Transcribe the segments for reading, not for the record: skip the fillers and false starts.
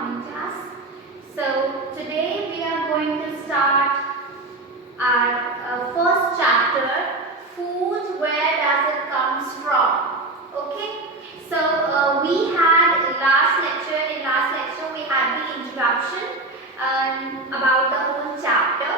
morning class. So today we are going to start our first chapter, food, where does it comes from? Okay. So we had in last lecture we had the introduction about the whole chapter,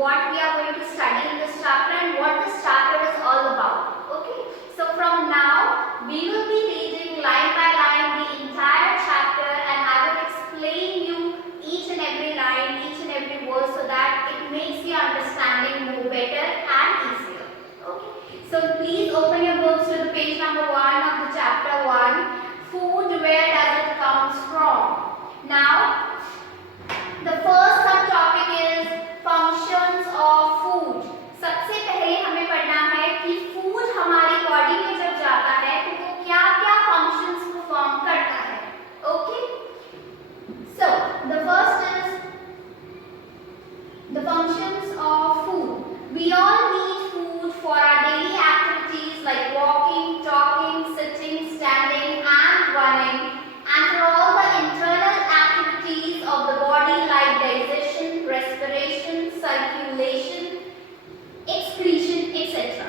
what we are going to study in this chapter and what this chapter is all about. Okay. So from now we will be reading line by line the entire chapter, and I will explain you each and every line, each and every word, so that it makes your understanding more better and easier. Okay. So please open your books to the page number 1 of the chapter 1. Food, where does it comes from? Now, the first subtopic is functions of food. सबसे पहले हमें पढ़ना है कि food हमारी body में जब जाता है तो वो क्या-क्या फंक्शंस परफॉर्म करता है. Okay. So the first is the functions of food. We all need food for our daily activities like walking, talking, sitting, standing and running, and for all the internal activities of the body like digestion, respiration, circulation, excretion, etc.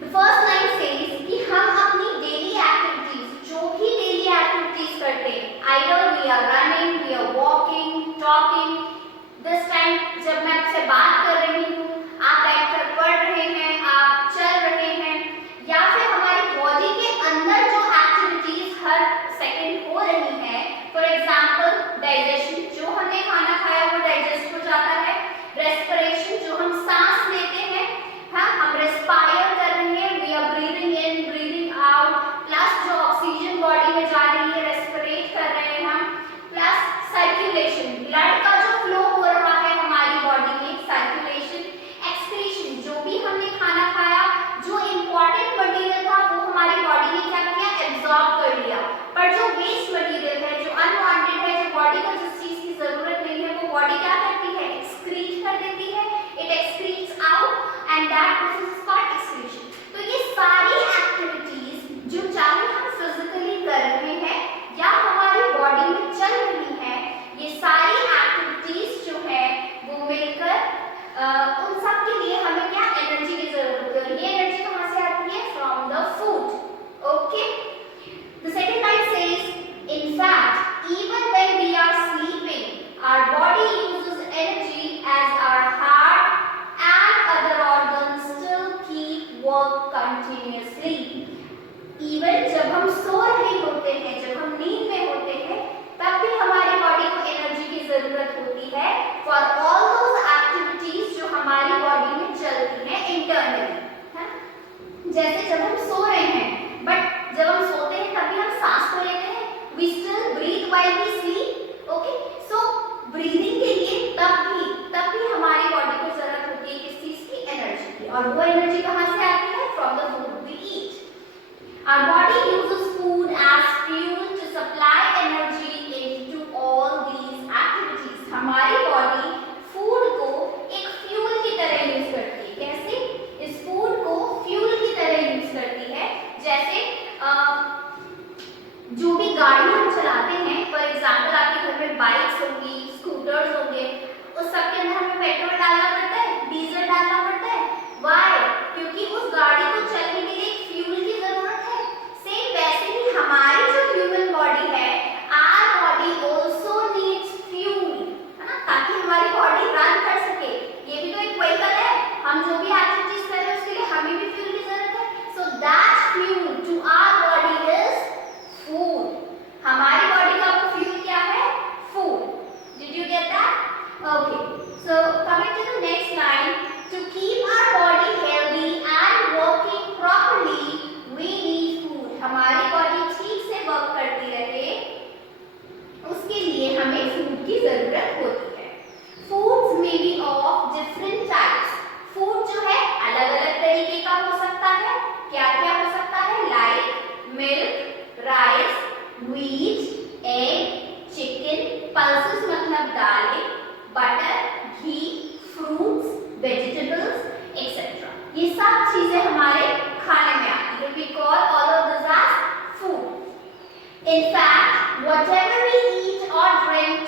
The first line says कि हम अपनी daily activities, जो भी daily activities करते हैं, either we are running, we are walking, talking. This time जब मैं आपसे बात कर रही हूँ, आप बैठकर पढ़ रहे हैं, आप चल रहे हैं, या फिर हमारी बॉडी के अंदर जो एक्टिविटीज हर सेकंड हो रही है, फॉर एग्जांपल डाइजेशन, जो हमने खाना खाया वो डाइजेस्ट हो जाता है. रेस्पिरेशन, जो हम सांस लेते हैं, हाँ, हम रेस्पायर कर रहे हैं, we are breathing in, breathing out, plus जो ऑक्सीजन बॉडी में जा रही है, रेस्पिरेट कर रहे हैं हम, प्लस सर्कुलेशन, ब्लड का जो फ्लो हो रहा है हमारी बॉडी में, सर्कुलेशन, एक्सक्रीशन, जो भी हमने खाना खाया, जो इम्पोर्टेंट मटेरियल था वो हमारी बॉडी ने क्या किया, एब्जॉर्ब कर लिया. पर जो वेस्ट मटेरियल है, जो अनवांटेड है, जो बॉडी को जिस चीज की जरूरत नहीं है, वो बॉडी क्या करती है, एक्सक्रीट कर देती है. It excretes out and that process is called excretion. तो ये सारी एक्टिविटीज जो चाहे हम फिजिकली कर रहे हैं या हमारी बॉडी में चल रही है, ये सारी एक्टिविटीज जो है वो मिलकर उन सब के लिए हमें क्या, एनर्जी की जरूरत होती है. और ये एनर्जी कहाँ से आती है, from the food. Okay. The second line says, in fact, even when we are sleeping, our body uses energy as our heart and other organs still keep work continuously. Even जब हम सो रहे होते हैं, जब हम नींद में होते हैं, तब भी हमारी बॉडी को एनर्जी की जरूरत होती है for all those activities जो हमारी बॉडी में चलती हैं इंटरनली. जैसे जब हम सो रहे हैं, बट जब हम सोते हैं तभी हम सांस तो लेते हैं, we still breathe while we sleep. Okay, so breathing के लिए तब भी हमारी बॉडी को जरूरत होती है किस चीज की, एनर्जी की. और वो एनर्जी कहाँ से आती है, from the food we eat. Our body uses food as fuel to supply energy into all these activities. हमारी बॉडी फूड को एक फ्यूल की तरह यूज करती है. कैसे? इस फूड को फ्यूल की तरह यूज करती है. जैसे जो भी गाड़ी हम चलाते हैं, फॉर एग्जाम्पल आपके घर में बाइक्स होंगी, स्कूटर्स होंगे, उस सब के अंदर हमें पेट्रोल डालना पड़ता है, डीजल डालना पड़ता है. वाई? क्योंकि उस गाड़ी को चलने के लिए फ्यूल की जरूरत है. सेम वैसे ही हमारी जो ह्यूमन बॉडी है, our body also needs fuel, है ना, ताकि हमारी बॉडी रन कर सके. ये भी तो एक व्हीकल है, हम जो भी एक्टिविटीज कर रहे हैं उसके लिए हमें भी फ्यूल की जरूरत है. So that fuel to our body is food. हमारी बॉडी का वो फ्यूल क्या है, food. Did you get that? Okay. So coming to the next line, to keep our body healthy and working properly we need food. हमारी body ठीक से work करती रहे, उसके लिए हमें फूड की जरूरत होती है. Foods may be of different types. Food जो है अलग अलग तरीके का हो सकता है. क्या क्या हो सकता है, like milk, rice, wheat, egg, chicken, pulses मतलब दालें, बटर, घी, फ्रूट्स, वेजिटेबल्स, एक्सेट्रा. ये सब चीजें हमारे खाने में आती है. We call all of this as food. In fact, whatever we eat or drink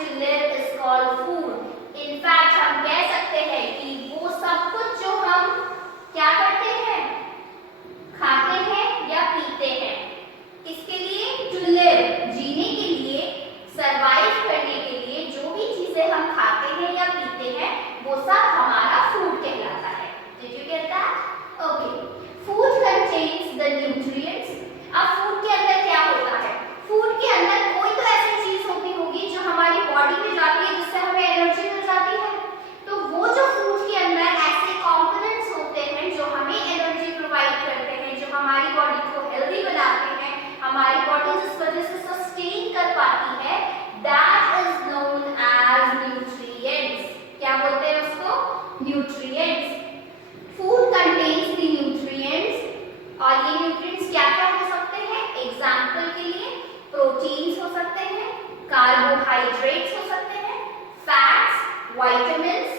carbohydrates हो सकते हैं, fats, vitamins,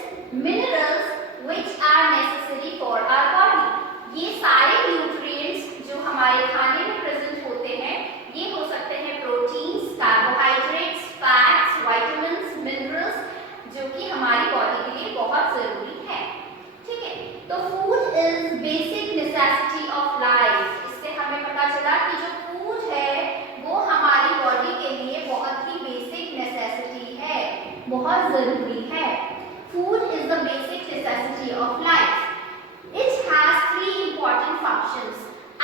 minerals which are necessary for our body। ये सारे न्यूट्रिएंट्स जो हमारे खाने में प्रेजेंट होते हैं ये हो सकते हैं proteins, carbohydrates, fats, vitamins, minerals जो कि हमारी बॉडी के लिए बहुत जरूरी है। ठीक है, तो food is basic necessity of life. इससे हमें पता चला कि जो फूड है वो हमारी बॉडी के लिए बहुत ही बेसिक नेसेसिटी है, बहुत जरूरी है। Food is the basic necessity of life. It has 3 important functions।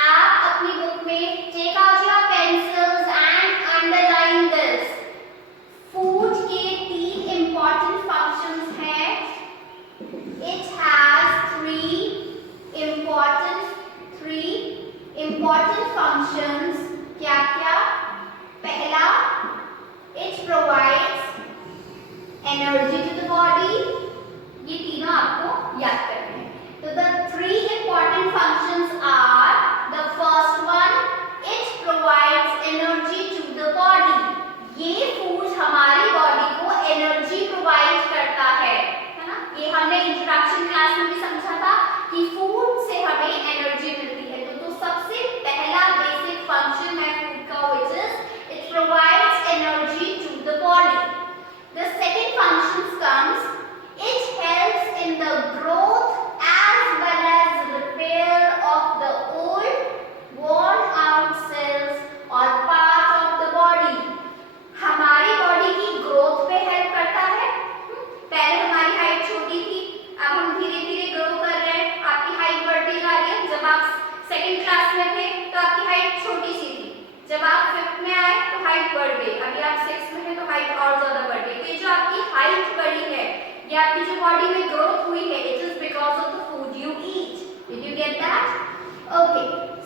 आप अपनी बुक में take out your pencils and underline this. Food के 3 important functions हैं। It has 3 important functions। क्या क्या? पहला, it provides energy to the body। ये तीनों आपको याद करने हैं। तो the 3 important functions are, the first one, it provides energy to the body। ये फूड हमारी बॉडी को एनर्जी प्रोवाइड करता है ना? ये हमने इंट्रोडक्शन क्लास में भी समझा था कि फूड से हमें एनर्जी मिलती है। तो सबसे पहला बेसिक फंक्शन है फूड का, which is it provides energy to the body। The second function comes, it helps in the growth as well as repair of the old worn out cells or part of the body। हमारी body की growth पे help करता है। पहले हमारी height छोटी थी, अब हम धीरे धीरे ग्रो कर रहे हैं, आपकी हाइट बढ़ती जा रही है। जब आप सेकंड क्लास में थे तो आपकी हाइट छोटी सी थी, जब आप 5th में आए तो हाइट बढ़ गई, अभी आप 6th में हैं तो हाइट और ज्यादा बढ़ गई। तो ये जो आपकी हाइट बढ़ी है, ये आपकी जो बॉडी में ग्रोथ हुई है, it is because of the food you eat. Did you get that? Okay,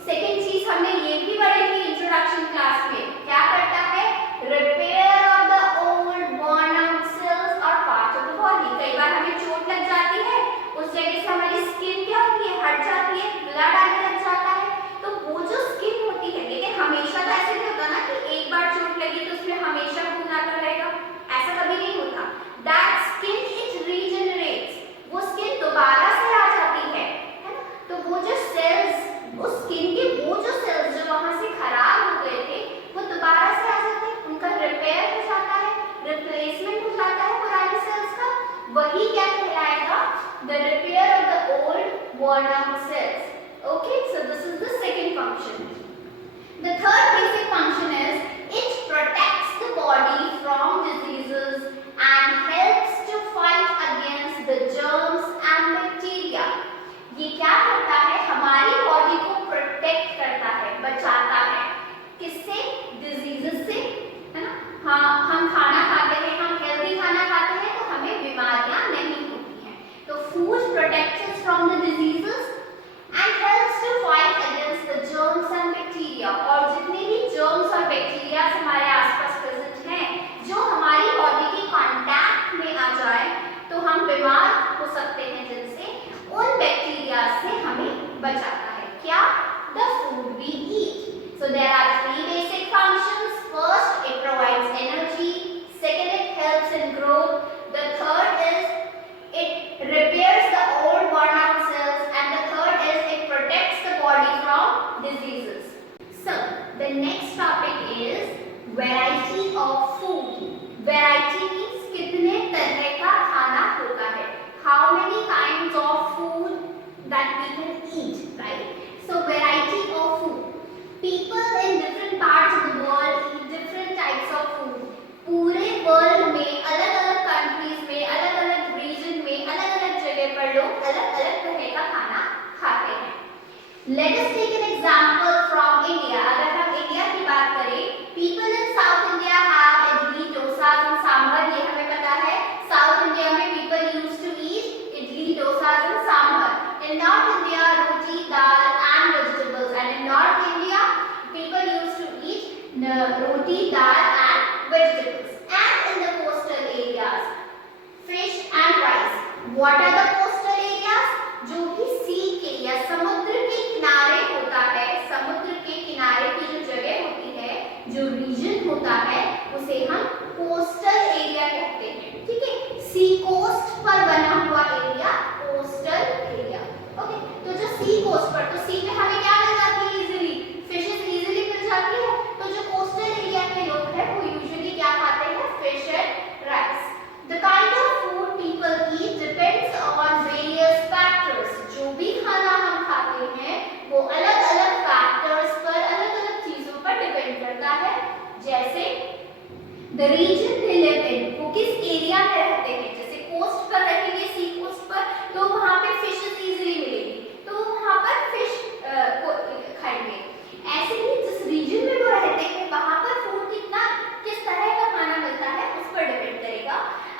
second चीज हमने ये भी पढ़ी थी इंट्रोडक्शन क्लास में, क्या करता है? Repair of the old worn out sales और पार्ट ऑफ द बॉडी। कई बार हमें चोट लग जाती है, उस जगह से हमारी स्किन क्या होती है? हट जाती है, ब्लड आने लग जाता है। तो वो जो स्किन होती है, लेकिन हमेशा तो ऐसे नहीं होता ना कि एक बार चोट लगी तो उसमें हमेशा खून आता रहेगा, ऐसा कभी नहीं होता। दैट स्किन इट रीजनरेट्स, वो स्किन दोबारा से आ जाती है ना? तो वो जो सेल्स, उस स्किन के वो जो सेल्स जो वहां से खराब हो गए थे वो दोबारा से आ जाते हैं, उनका रिपेयर हो जाता है, रिप्लेसमेंट हो जाता है पुराने सेल्स का। वही क्या कहलाएगा? The repair of the old worn out cells। Okay, so this is the second function। The third basic function is it protects the body from diseases and helps to fight against the germs and bacteria। ये क्या करता है? हमारी body को protect करता है, बचाता है। किससे? डिजीजेस से, है ना? हाँ, हम खाना खाते हैं, हम हेल्दी खाना खाते हैं तो हमें बीमारियां नहीं होती हैं। तो food protects us from the diseases and helps to fight against the germs and bacteria। और जितने भी सी कोस्ट पर बना हुआ एरिया कोस्टल एरिया। ओके, तो जो सी कोस्ट पर, तो सी पे हमें क्या मिल जाती है इजीली, फिशेस इजीली मिल जाती है। तो जो कोस्टल एरिया के लोग हैं वो यूजुअली क्या खाते हैं, fish and rice. The kind of food people eat depends on various factors. जो भी खाना हम खाते हैं वो अलग अलग फैक्टर्स पर, अलग अलग चीजों पर डिपेंड करता है। जैसे the reason they live in, वो किस एरिया में रहते हैं। जैसे कोस्ट पर रहेंगे, सी कोस्ट पर, तो वहां पे फिशेस इजीली मिलेगी, तो वहां पर फिश खाएंगे। ऐसे ही जिस रीजन में वो रहते हैं वहां पर फूड कितना, किस तरह का खाना मिलता है उस पर डिपेंड करेगा।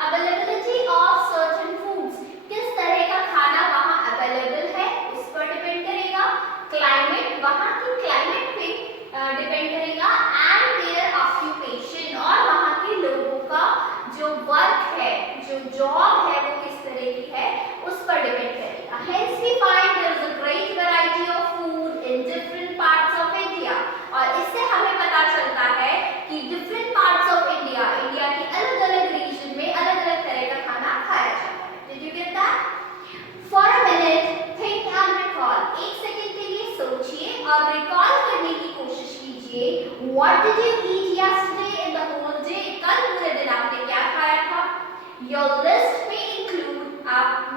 अवेलेबिलिटी ऑफ सर्टेन फूड्स, किस तरह का खाना वहां अवेलेबल है उस पर डिपेंड करेगा। क्लाइमेट, वहां की क्लाइमेट पे डिपेंड करेगा। एंड देयर ऑक्यूपेशन, और वहां के लोगों का जो वर्क है, जो जॉब है वो किस तरह की है उस पर डिपेंड करेगा। Hence we find there is a great variety of food in different parts of India। और इससे हमें पता चलता है कि different parts of India, India के अलग अलग रीजन में अलग अलग तरह का खाना खाया जाता है। Did you get that? For a minute, think and recall। एक सेकंड के लिए सोचिए और रिकॉल करने की कोशिश कीजिए। What did you eat yesterday in the whole day? कल पूरे दिन आपने क्या खाया था? Your list may include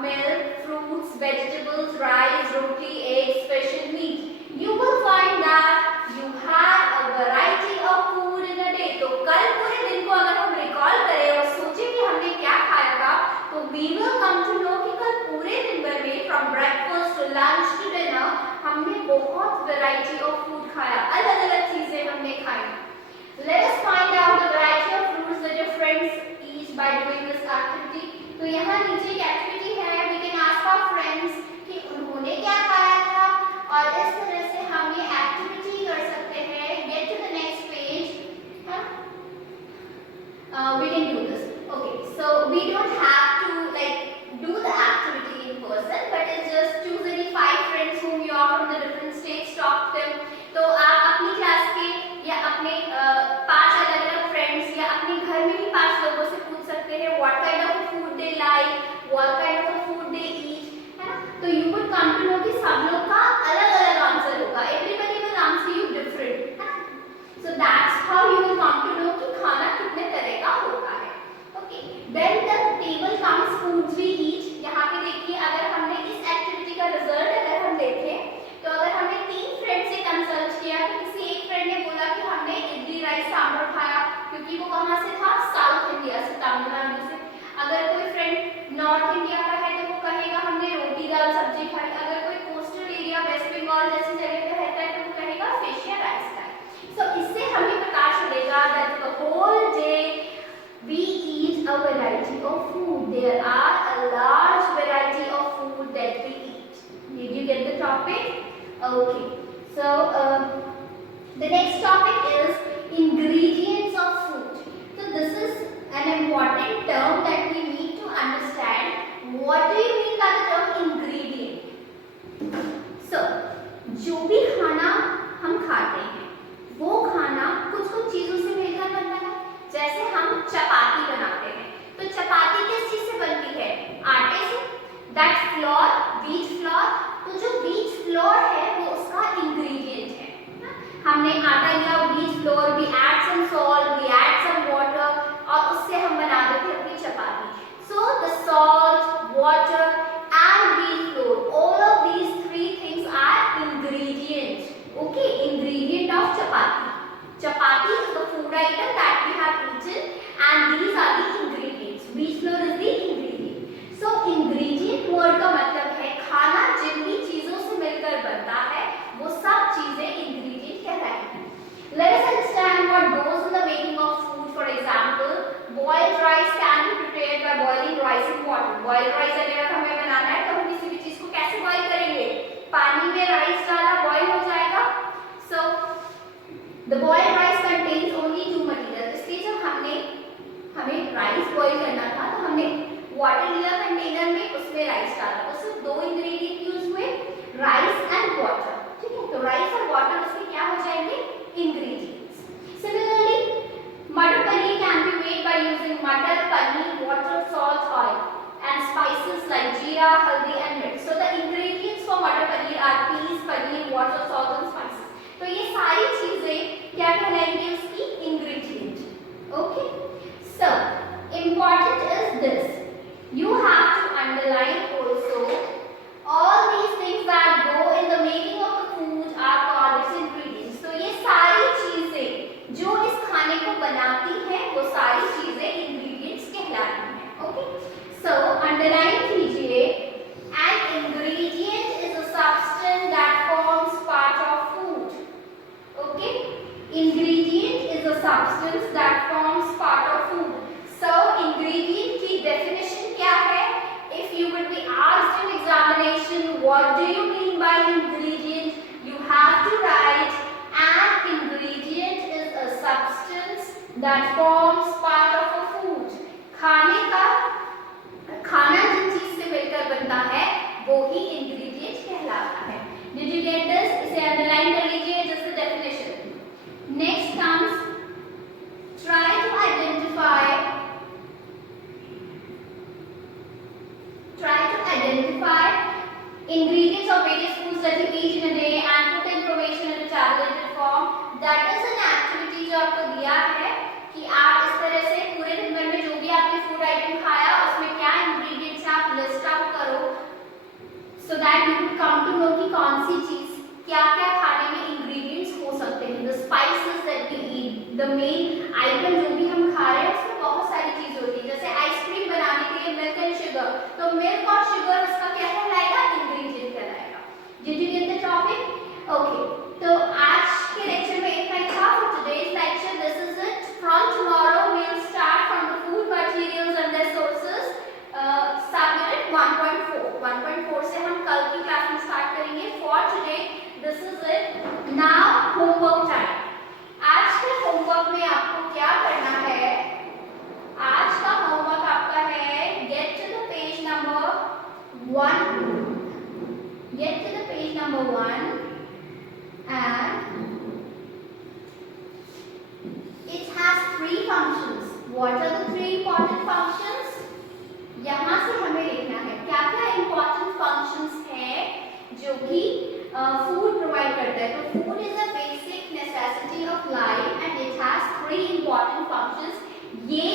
milk, fruits, vegetables, rice, roti, eggs, fish and meat। You will find that you had a variety of food in a day। तो कल पूरे दिन को अगर हम रिकॉल करें और सोचें कि हमने क्या खाया था, तो we will come to know कि कल पूरे दिन भर में from breakfast to lunch to dinner हमने बहुत variety of food खाया, अलग अलग चीजें हमने खाई। Let us find out the variety of fruits that your friends eat by doing this activity। तो यहाँ नीचे एक एक्टिविटी है, we can ask our friends कि उन्होंने क्या खाया था, और इस तरह से हम ये एक्टिविटी कर सकते हैं। Get to the next page। We can do this। Okay, so we don't have to like do the activity in person, but it's just choose any 5 friends whom you are from the different states, talk to them। तो आप अपनी class के या अपने 5 अलग अलग friends या अपने घर में ही 5 लोगों से पूछ सकते हैं what kind of food they like, what kind of food they eat, है ना। तो you would come to know कि सब लोग का अलग अलग आंसर होगा, everybody will answer you different, है ना। So that's how you will come to know कि खाना कितने तरह का होता है। Okay, then the table comes foods we eat। यहाँ पे देखिए, अगर हमने इस एक्टिविटी का रिजल्ट अगर हम देखें, तो अगर हमने 3 फ्रेंड से कंसल्ट किया, तो किसी एक फ्रेंड ने बोला कि हमने इडली राइस सांभर खाया, क्योंकि वो कहाँ से था, साउथ इंडिया से, तमिलनाडु से। अगर कोई फ्रेंड नॉर्थ इंडिया का है तो वो कहेगा हमने रोटी दाल सब्जी खाई। अगर कोई कोस्टल एरिया वेस्ट बंगाल जैसी जगह पे रहता है तो वो कहेगा फिश या राइस खाई। सो इससे हमें पता चलेगा that the whole day we eat a variety of food। There are a large variety of food that we eat। Did you get the topic? Okay, so the next topic is ingredients of food। So this is an important term that we need to understand। What do you mean by the term ingredient? So जो भी खाना हम खाते हैं वो खाना कुछ कुछ चीजों से मिलकर बनता है। जैसे हम चपाती बनाते हैं, तो चपाती किस चीज से बनती है, आटे से। That floor, wheat flour. तो जो व्हीट फ्लोर है वो उसका इंग्रेडिएंट है। हमने आटा लिया, wheat flour, we add some salt, we add some water, और उससे हम बना देते हैं अपनी चपाती। So the salt, water and wheat flour, all of these 3 things are ingredients. Okay, ingredient of chapati. Chapati is the food item that we have eaten, and these are the ingredients। Wheat flour is the ingredient। So ingredient word का मतलब है खाना जिन भी चीजों से मिलकर बनता है वो सब चीजें ingredient कहलाएंगी। Let us understand what goes in the making of food। For example, boiled rice can be prepared by boiling rice in water। Boiled rice अगर हमें बनाना है तो हम किसी भी चीज को कैसे boil करेंगे, पानी में राइस डाला, boil हो जाएगा। So the boiled rice contains only 2 materials। इसलिए जब हमें राइस बॉईल करना था तो हमने वाटर लिया कंटेनर में, उसमें राइस डाला, तो सिर्फ 2 इंग्रेडिएंट यूज हुए, राइस एंड वाटर। ठीक है, तो राइस और वाटर उसमें क्या हो जाएंगे, ingredients. Similarly matar paneer can be made by using matar, paneer, water, salt, oil. spices like jeera, haldi and mirch. So the ingredients for मटर paneer are peas, paneer, water, salt and spices. तो ये सारी चीजें क्या कहलाएंगी उसकी ingredient. Okay. So important is this. You have to underline also all these things that go in the making of the food are called its ingredients. तो ये सारी चीजें जो इस खाने को बनाती हैं वो सारी चीजें ingredients कहलाती हैं. Okay. So underline कीजिए. An ingredient is a substance that forms part of food. Okay. Ingredient is a substance that forms part of food. So ingredient की definition क्या है? If you would be asked in examination, what do you mean by ingredient? You have to write an ingredient is a substance that forms part of a food. खाना जिन चीज से मिलकर बनता है वो ही ingredient कहलाता है. Did you get this? इसे underline कर लीजिए just the definition. Next comes try to identify ingredients of various foods that you eat in a day and put information in a tabulated form. That is an activity जो आपको दिया है कि आप इस तरह से पूरे दिन भर में जो भी आपने फूड आइटम खाया उसमें क्या ingredients है आप लिस्ट आउट करो so that you would come to know कि कौन सी चीज क्या-क्या खाने में ingredients हो सकते हैं. The spices that we eat, the main item जो भी हम खा रहे हैं उसमें बहुत सारी चीज होती है. जैसे आइसक्रीम बनाने के लिए मिल्क एंड शुगर, तो मिल्क और शुगर उसका क्या कहलाएगा? इंग्रेडिएंट कहलाएगा. Did you get the topic? Okay. तो आज के लेक्चर में इतना ही था. For today's lecture this is it. From tomorrow we will start from the food materials and their sources. Subunit 1.4. 1.4 से हम कल की क्लास में स्टार्ट करेंगे. For today this is it. Now homework time. आज के होमवर्क में आपको क्या करना है? आज का होमवर्क आपका है get to the page number 1. Get to the page number 1 and it has 3 functions. What are the 3 important functions? यहाँ से हमें लिखना है क्या-क्या important functions हैं जो कि food provide करता है. तो food is a basic necessity of life and it has 3 important functions. ये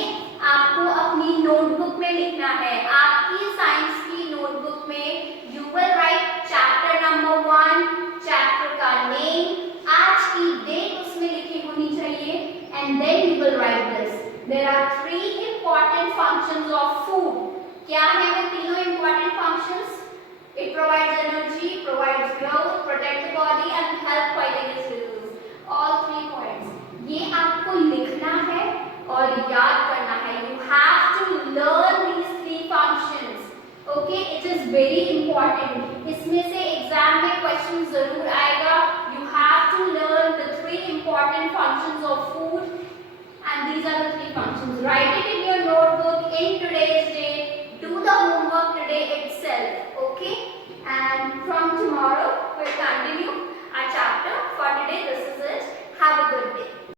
आपको अपनी नोटबुक में लिखना है. आपकी साइंस की नोटबुक में you will write chapter number 1, chapter का name, आज की डेट उसमें लिखी होनी चाहिए and then you will write this. There are 3 important functions of food. क्या है वो तीनों important functions? It provides energy, provides growth, protect the body and help fighting its diseases. All 3 points. ये आपको लिखना है और याद करना है. You have to learn these 3 functions. Okay, it is very important. इसमें से एग्जाम में क्वेश्चन जरूर आएगा. You have to learn the 3 important functions of food and these are the 3 functions. Write it in your notebook.